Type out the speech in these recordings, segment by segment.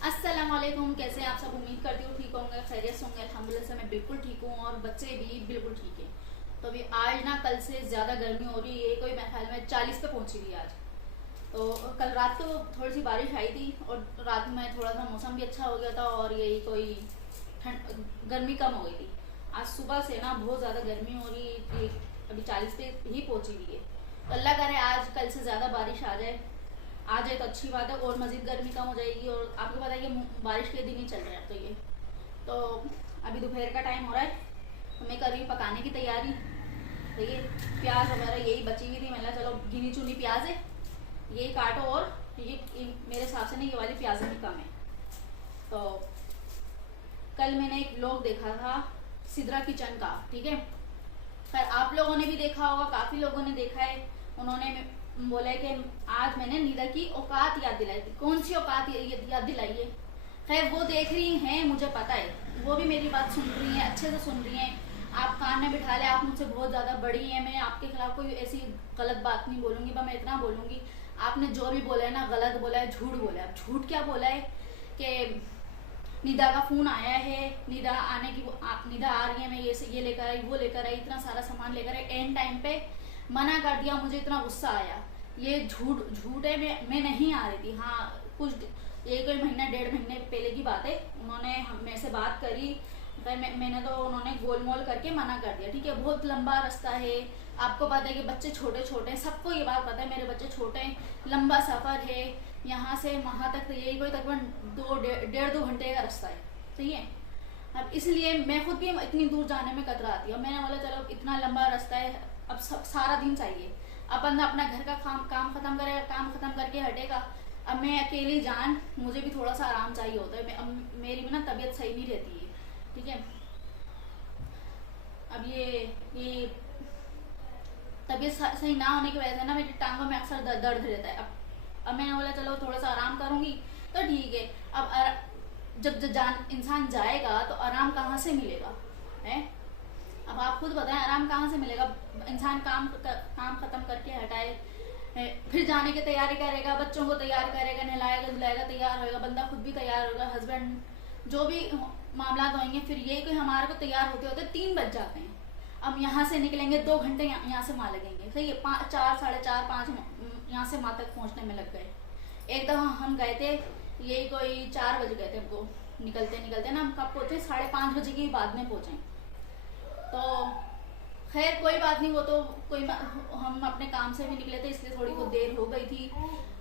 अस्सलाम वालेकुम। कैसे हैं आप सब? उम्मीद करती हूँ ठीक होंगे, खैरियत से होंगे। अल्हम्दुलिल्लाह से मैं बिल्कुल ठीक हूँ और बच्चे भी बिल्कुल ठीक हैं। तो अभी आज ना कल से ज़्यादा गर्मी हो रही है, कोई मेरे ख्याल में 40 पे पहुँची हुई है आज। तो कल रात तो थोड़ी सी बारिश आई थी और रात में थोड़ा सा मौसम भी अच्छा हो गया था और यही कोई ठंड गर्मी कम हो गई थी। आज सुबह से ना बहुत ज़्यादा गर्मी हो रही है, अभी 40 पे ही पहुँची हुई है। तो अल्लाह करे आज कल से ज़्यादा बारिश आ जाए तो अच्छी बात है और मज़ीद गर्मी कम हो जाएगी। और आपको पता है कि बारिश के दिन ही चल रहे हैं तो ये तो अभी दोपहर का टाइम हो रहा है तो मैं कर रही हूँ पकाने की तैयारी। तो ये प्याज वगैरह यही बची हुई थी, मैंने चलो गिनी चुनी प्याज है यही काटो। और ये मेरे हिसाब से ना ये वाली प्याज भी कम है। तो कल मैंने एक व्लॉग देखा था सिद्रा किचन का, ठीक है। खैर आप लोगों ने भी देखा होगा, काफ़ी लोगों ने देखा है। उन्होंने बोला है कि आज मैंने निदा की औकात याद दिलाई थी। कौन सी औकात याद दिलाई है? खैर वो देख रही हैं, मुझे पता है, वो भी मेरी बात सुन रही हैं, अच्छे से सुन रही हैं। आप कान में बिठा ले, आप मुझसे बहुत ज़्यादा बड़ी हैं, मैं आपके खिलाफ कोई ऐसी गलत बात नहीं बोलूँगी। पर मैं इतना बोलूँगी, आपने जो भी बोला है ना गलत बोला है, झूठ बोला है। अब झूठ क्या बोला है कि निदा का फ़ोन आया है, निदा आने की निदा आ रही है, मैं ये लेकर आई, वो लेकर आई, इतना सारा सामान लेकर आई, एंड टाइम पे मना कर दिया। मुझे इतना गुस्सा आया। ये झूठ है, मैं नहीं आ रही थी। हाँ कुछ एक महीना 1.5 महीने पहले की बात है, उन्होंने मेरे से बात करी। मैंने तो उन्होंने गोलमोल करके मना कर दिया, ठीक है। बहुत लंबा रास्ता है, आपको पता है कि बच्चे छोटे छोटे हैं, सबको ये बात पता है, मेरे बच्चे छोटे हैं, लंबा सफ़र है यहाँ से वहाँ तक। तो यही कोई तकरीबन 1.5-2 घंटे का रास्ता है, सही है। अब इसलिए मैं खुद भी इतनी दूर जाने में कतराती हूँ। मैंने बोला चलो इतना लंबा रास्ता है, अब सारा दिन चाहिए, अपन अपना घर का काम खत्म करेगा, काम खत्म करके हटेगा। अब मैं अकेली जान, मुझे भी थोड़ा सा आराम चाहिए होता है। अब मेरी भी ना तबीयत सही नहीं रहती है, ठीक है। अब ये तबीयत सही ना होने की वजह से ना मेरी टांगों में अक्सर दर्द रहता है। अब मैंने बोला चलो थोड़ा सा आराम करूँगी तो ठीक है। अब जब जान इंसान जाएगा तो आराम कहाँ से मिलेगा है? अब आप खुद बताएं आराम कहाँ से मिलेगा? इंसान काम खत्म करके हटाए, फिर जाने की तैयारी करेगा, बच्चों को तैयार करेगा, नहलाएगा धुलाएगा, तैयार होएगा, बंदा खुद भी तैयार होगा, हस्बैंड जो भी मामला होंगे, फिर यही कोई हमारे को तैयार होते होते 3 बज जाते हैं। अब यहाँ से निकलेंगे 2 घंटे यहाँ से वहाँ लगेंगे, सही है। 4 4:30 5 यहाँ से वहाँ तक पहुँचने में लग गए। एक दफ़ा हम गए थे, यही कोई 4 बज गए थे हमको, निकलते निकलते ना हम कब पहुँचे, 5:30 बजे के बाद में पहुँचे। तो खैर कोई बात नहीं, वो तो हम अपने काम से भी निकले थे इसलिए थोड़ी बहुत देर हो गई थी।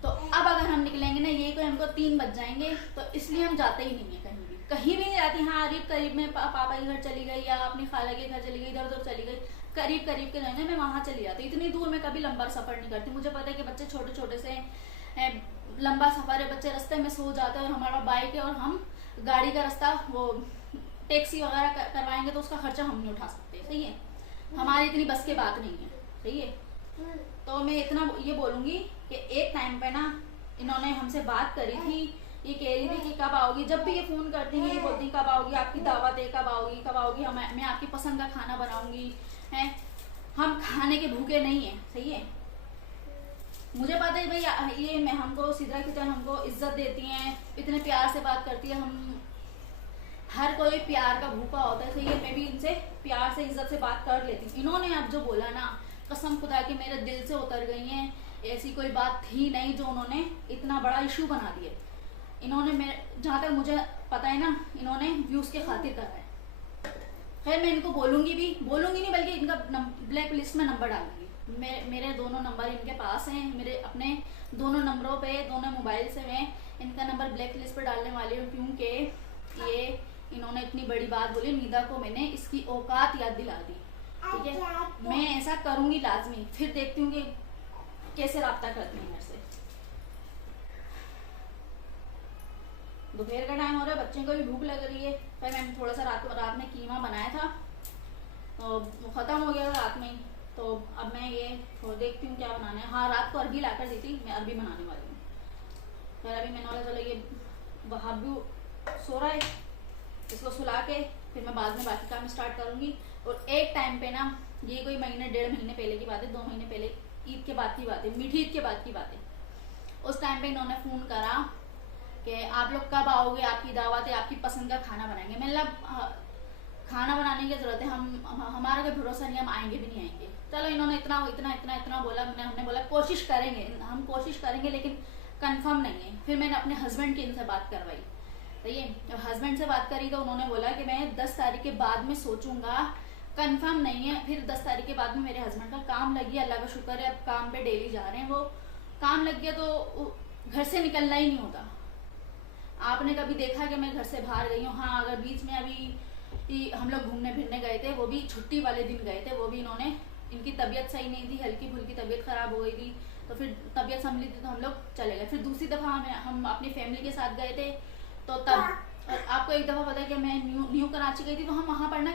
तो अब अगर हम निकलेंगे ना ये कोई हमको 3 बज जाएंगे, तो इसलिए हम जाते ही नहीं है, कहीं भी नहीं जाती। हाँ करीब में पापा के घर चली गई या अपनी खाला के घर चली गई, इधर उधर चली गई, करीब के रहने मैं वहाँ चली जाती। इतनी दूर मैं कभी लंबा सफ़र नहीं करती। मुझे पता है कि बच्चे छोटे छोटे से हैं, लंबा सफ़र है, बच्चे रास्ते में सो जाते हैं और हमारा बाइक है और हम गाड़ी का रास्ता वो टैक्सी वगैरह करवाएंगे तो उसका खर्चा हम नहीं उठा सकते, सही है। हमारी इतनी बस की बात नहीं है, सही है। तो मैं इतना ये बोलूँगी कि एक टाइम पे ना इन्होंने हमसे बात करी थी, ये कह रही थी कि कब आओगी। जब भी ये फ़ोन करती हैं ये बोलती हैं कब आओगी, आपकी दावत है, कब आओगी, मैं आपकी पसंद का खाना बनाऊँगी, हैं। हम खाने के भूखे नहीं हैं, सही है। मुझे पता है भाई ये मैं हमको सिद्रा किचन हमको इज्जत देती हैं, इतने प्यार से बात करती है। हम हर कोई प्यार का भूखा होता है, सही है। मैं भी इनसे प्यार से इज्जत से बात कर लेती हूँ। इन्होंने अब जो बोला ना, कसम खुदा की मेरे दिल से उतर गई हैं। ऐसी कोई बात थी नहीं जो उन्होंने इतना बड़ा इशू बना दिया। इन्होंने मेरे जहाँ तक मुझे पता है ना, इन्होंने व्यूज़ के खातिर करा है। खैर मैं इनको बोलूँगी नहीं, बल्कि इनका ब्लैक लिस्ट में नंबर डालूंगी। मेरे दोनों नंबर इनके पास हैं, मेरे अपने दोनों नंबरों पे, दोनों मोबाइल से मैं इनका नंबर ब्लैक लिस्ट पर डालने वाली हूँ, क्योंकि ये इन्होंने इतनी बड़ी बात बोली। निदा को मैंने इसकी औकात याद दिला दी, ठीक है। मैं ऐसा करूँगी लाजमी, फिर देखती हूँ कि कैसे रब्ता करती हैं मेरे से। दोपहर का टाइम हो रहा है, बच्चों को भी भूख लग रही है। फिर मैंने थोड़ा सा रात में कीमा बनाया था तो वो ख़त्म हो गया था रात में ही। तो अब मैं ये देखती हूँ क्या बनाना है। हाँ रात को अरबी ला कर दी थी, मैं अरबी बनाने वाली हूँ। फिर अभी मैंने बोला चलो ये बहाबू सो रहा है, इसको सुला के फिर मैं बाद में बाकी काम स्टार्ट करूँगी। और एक टाइम पे ना, ये कोई 1.5 महीने पहले की बात है, 2 महीने पहले, ईद के बाद की बात है, मीठी ईद के बाद की बात है। उस टाइम पे इन्होंने फ़ोन करा कि आप लोग कब आओगे, आपकी दावत है, आपकी पसंद का खाना बनाएंगे। मैंने कहा खाना बनाने की जरूरत है, हमारा कोई भरोसा नहीं, हम आएंगे भी नहीं आएंगे। चलो इन्होंने इतना इतना इतना इतना बोला, हमने बोला कोशिश करेंगे, हम कोशिश करेंगे, लेकिन कंफर्म नहीं है। फिर मैंने अपने हस्बैंड की इनसे बात करवाई, तो ये हस्बैंड से बात करी तो उन्होंने बोला कि मैं 10 तारीख के बाद में सोचूंगा, कंफर्म नहीं है। फिर 10 तारीख के बाद में मेरे हस्बैंड का काम लग गया, अल्लाह का शुक्र है, अब काम पे डेली जा रहे हैं। वो काम लग गया तो घर से निकलना ही नहीं होता। आपने कभी देखा कि मैं घर से बाहर गई हूँ? हाँ, अगर बीच में अभी हम लोग घूमने फिरने गए थे, वो भी छुट्टी वाले दिन गए थे, वो भी इनकी तबीयत सही नहीं थी, हल्की फुल्की तबीयत खराब हो गई थी, तो फिर तबीयत संभली थी तो हम लोग चले गए। फिर दूसरी दफ़ा हम अपनी फैमिली के साथ गए थे, तो तब और आपको एक दफ़ा पता है कि मैं न्यू कराची गई थी, तो हम वहाँ पर ना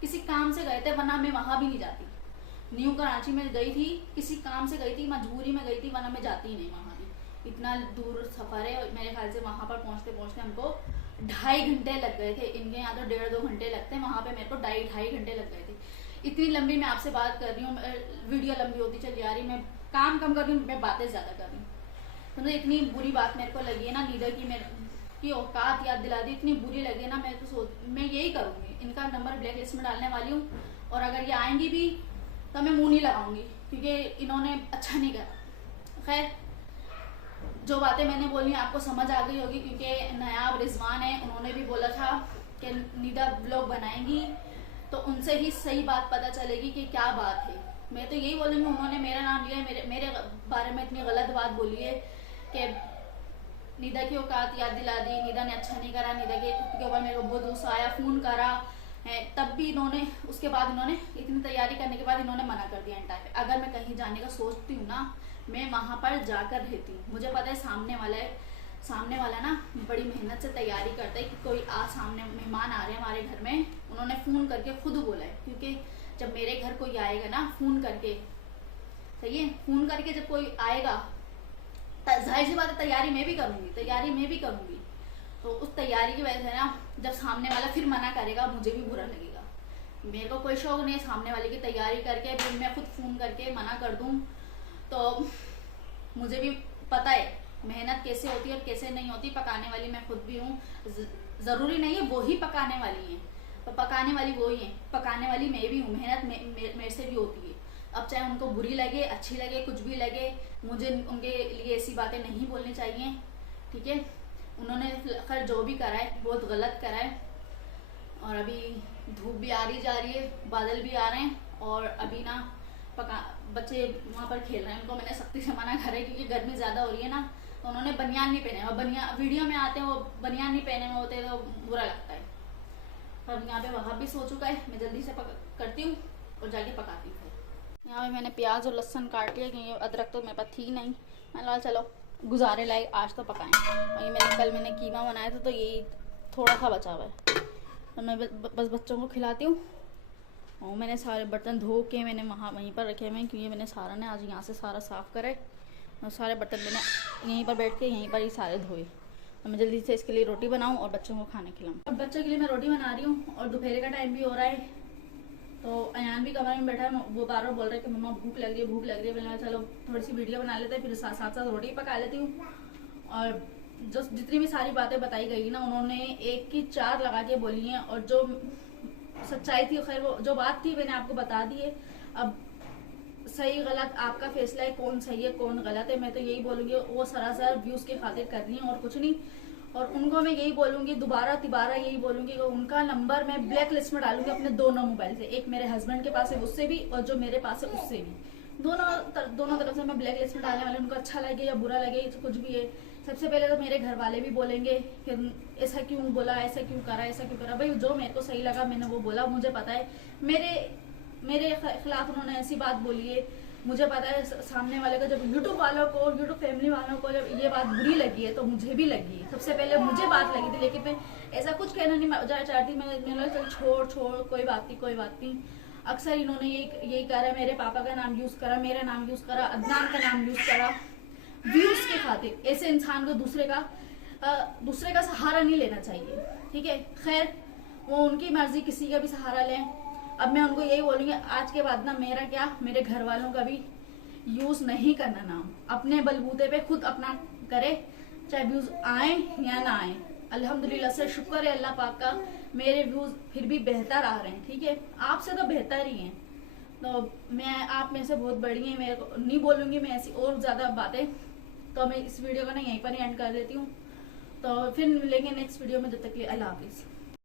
किसी काम से गए थे, वरना मैं वहाँ भी नहीं जाती। न्यू कराची में गई थी, किसी काम से गई थी, मजबूरी में गई थी, वरना मैं जाती ही नहीं वहाँ भी। इतना दूर सफ़र है, और मेरे ख्याल से वहाँ पर पहुँचते पहुँचते हमको 2.5 घंटे लग गए थे। इनके यहाँ तो 1.5-2 घंटे लगते हैं, वहाँ पे मेरे को 2.5 घंटे लग गए थे। इतनी लंबी मैं आपसे बात कर रही हूँ, वीडियो लंबी होती चली जा रही, मैं काम कम कर रही हूँ, मैं बातें ज़्यादा कर रही हूँ। तो इतनी बुरी बात मेरे को लगी है ना, नीदा की औकात याद दिला दी, इतनी बुरी लगी ना, मैं यही करूँगी, इनका नंबर ब्लैक लिस्ट में डालने वाली हूँ। और अगर ये आएंगी भी तो मैं मुँह नहीं लगाऊंगी, क्योंकि इन्होंने अच्छा नहीं करा। खैर, जो बातें मैंने बोली आपको समझ आ गई होगी, क्योंकि नायाब रिजवान है, उन्होंने भी बोला था कि नीदा ब्लॉग बनाएंगी तो उनसे ही सही बात पता चलेगी कि क्या बात है। मैं तो यही बोलूँगी, उन्होंने मेरा नाम लिया है, मेरे बारे में इतनी गलत बात बोली है कि नीदा की औकात याद दिला दी, नीदा ने अच्छा नहीं करा, नीदा के ऊपर मेरे को बहुत गुस्सा आया, फ़ोन करा है, तब भी इन्होंने, उसके बाद इन्होंने इतनी तैयारी करने के बाद इन्होंने मना कर दिया एंड टाइम पे। अगर मैं कहीं जाने का सोचती हूँ ना, मैं वहाँ पर जाकर रहती हूँ। मुझे पता है सामने वाला ना बड़ी मेहनत से तैयारी करता है कि कोई सामने मेहमान आ रहे हैं हमारे घर में, उन्होंने फ़ोन करके खुद बोला है, क्योंकि जब मेरे घर कोई आएगा ना फ़ोन करके, सही है, फ़ोन करके जब कोई आएगा, जाहिर सी बात है तैयारी मैं भी करूँगी, तो उस तैयारी की वजह से ना जब सामने वाला फिर मना करेगा, मुझे भी बुरा लगेगा। मेरे को कोई शौक नहीं है सामने वाले की तैयारी करके फिर मैं खुद फ़ोन करके मना कर दूँ, तो मुझे भी पता है मेहनत कैसे होती है और कैसे नहीं होती। पकाने वाली मैं खुद भी हूँ, ज़रूरी नहीं है वो ही पकाने वाली हैं, तो पकाने वाली वो ही हैं, पकाने वाली मैं भी हूँ, मेहनत मेरे से भी होती है। अब चाहे उनको बुरी लगे, अच्छी लगे, कुछ भी लगे, मुझे उनके लिए ऐसी बातें नहीं बोलनी चाहिए, ठीक है। उन्होंने खैर जो भी करा है बहुत गलत करा है। और अभी धूप भी आ रही जा रही है, बादल भी आ रहे हैं, और अभी ना बच्चे वहाँ पर खेल रहे हैं, उनको मैंने सख्ती से मना करा है, क्योंकि गर्मी ज़्यादा हो रही है ना, तो उन्होंने बनियान नहीं पहने, और वीडियो में आते हैं वो बनियान नहीं पहने हुए होते तो बुरा लगता है। अब यहाँ पे वहाँ भी सो चुका है, मैं जल्दी से करती हूँ और जाके पकाती हूँ। यहाँ पे मैंने प्याज और लहसुन काट लिया, क्योंकि अदरक तो मेरे पास थी नहीं। मैंने चलो गुजारे लायक आज तो पकाएं। और ये कल मैंने कीमा बनाया था, तो यही थोड़ा सा बचा हुआ है, तो मैं बस बच्चों को खिलाती हूँ। और मैंने सारे बर्तन धो के मैंने वहीं पर रखे हुए हैं, क्योंकि मैंने सारा ने आज यहाँ से सारा साफ़ करा है, और सारे बर्तन मैंने यहीं पर बैठ के यहीं पर ही सारे धोए। तो मैं जल्दी से इसके लिए रोटी बनाऊँ और बच्चों को खाने खिलाऊँ। अब बच्चों के लिए मैं रोटी बना रही हूँ, और दोपहर का टाइम भी हो रहा है, तो अयान भी कमरे में बैठा है, वो बार बार बोल रहा है कि मम्मा भूख लग रही है। मैंने चलो थोड़ी सी वीडियो बना लेते हैं, फिर साथ साथ रोटी पका लेती हूँ। और जो जितनी भी सारी बातें बताई गई ना, उन्होंने एक की 4 लगा के बोली हैं, और जो सच्चाई थी, खैर वो जो बात थी मैंने आपको बता दी है। अब सही गलत आपका फैसला है, कौन सही है कौन गलत है। मैं तो यही बोलूँगी, वो सरासर व्यूज़ के खातिर कर रही हैं और कुछ नहीं। और उनको मैं यही बोलूँगी, दोबारा तिबारा यही बोलूँगी कि उनका नंबर मैं ब्लैक लिस्ट में डालूंगी अपने दोनों मोबाइल से, एक मेरे हस्बैंड के पास है उससे भी, और जो मेरे पास है उससे भी, दोनों तरफ से मैं ब्लैक लिस्ट में डालने वाले। उनको अच्छा लगे या बुरा लगे, कुछ भी है, सबसे पहले तो मेरे घर वाले भी बोलेंगे कि ऐसा क्यों बोला, ऐसा क्यों करा। भाई जो मेरे को सही लगा मैंने वो बोला। मुझे पता है मेरे खिलाफ उन्होंने ऐसी बात बोली है, मुझे पता है सामने वाले को, जब यूट्यूब वालों को, यूट्यूब फैमिली वालों को जब ये बात बुरी लगी है तो मुझे भी लगी है। सबसे पहले मुझे बात लगी थी, लेकिन मैं ऐसा कुछ कहना नहीं चाहती। मैंने चल छोड़ कोई बात नहीं। अक्सर इन्होंने यही करा, मेरे पापा का नाम यूज़ करा, मेरा नाम यूज़ करा, अदनान का नाम यूज़ करा व्यूज़ के खातिर। ऐसे इंसान को दूसरे का सहारा नहीं लेना चाहिए, ठीक है। खैर वो उनकी मर्जी, किसी का भी सहारा लें। अब मैं उनको यही बोलूँगी, आज के बाद ना मेरे घर वालों का भी यूज़ नहीं करना नाम, अपने बलबूते पे खुद अपना करे। चाहे व्यूज आए या ना आए, अल्हम्दुलिल्लाह से शुक्र है अल्लाह पाक का, मेरे व्यूज फिर भी बेहतर आ रहे हैं। ठीक है, आपसे तो बेहतर ही हैं, तो मैं आप में से बहुत बड़ी हैं, मैं नहीं बोलूँगी मैं ऐसी और ज़्यादा बातें। तो मैं इस वीडियो को ना यहीं पर ही एंड कर देती हूँ, तो फिर मिलेंगे नेक्स्ट वीडियो में, जब तक के लिए अल्लाह हाफिज़।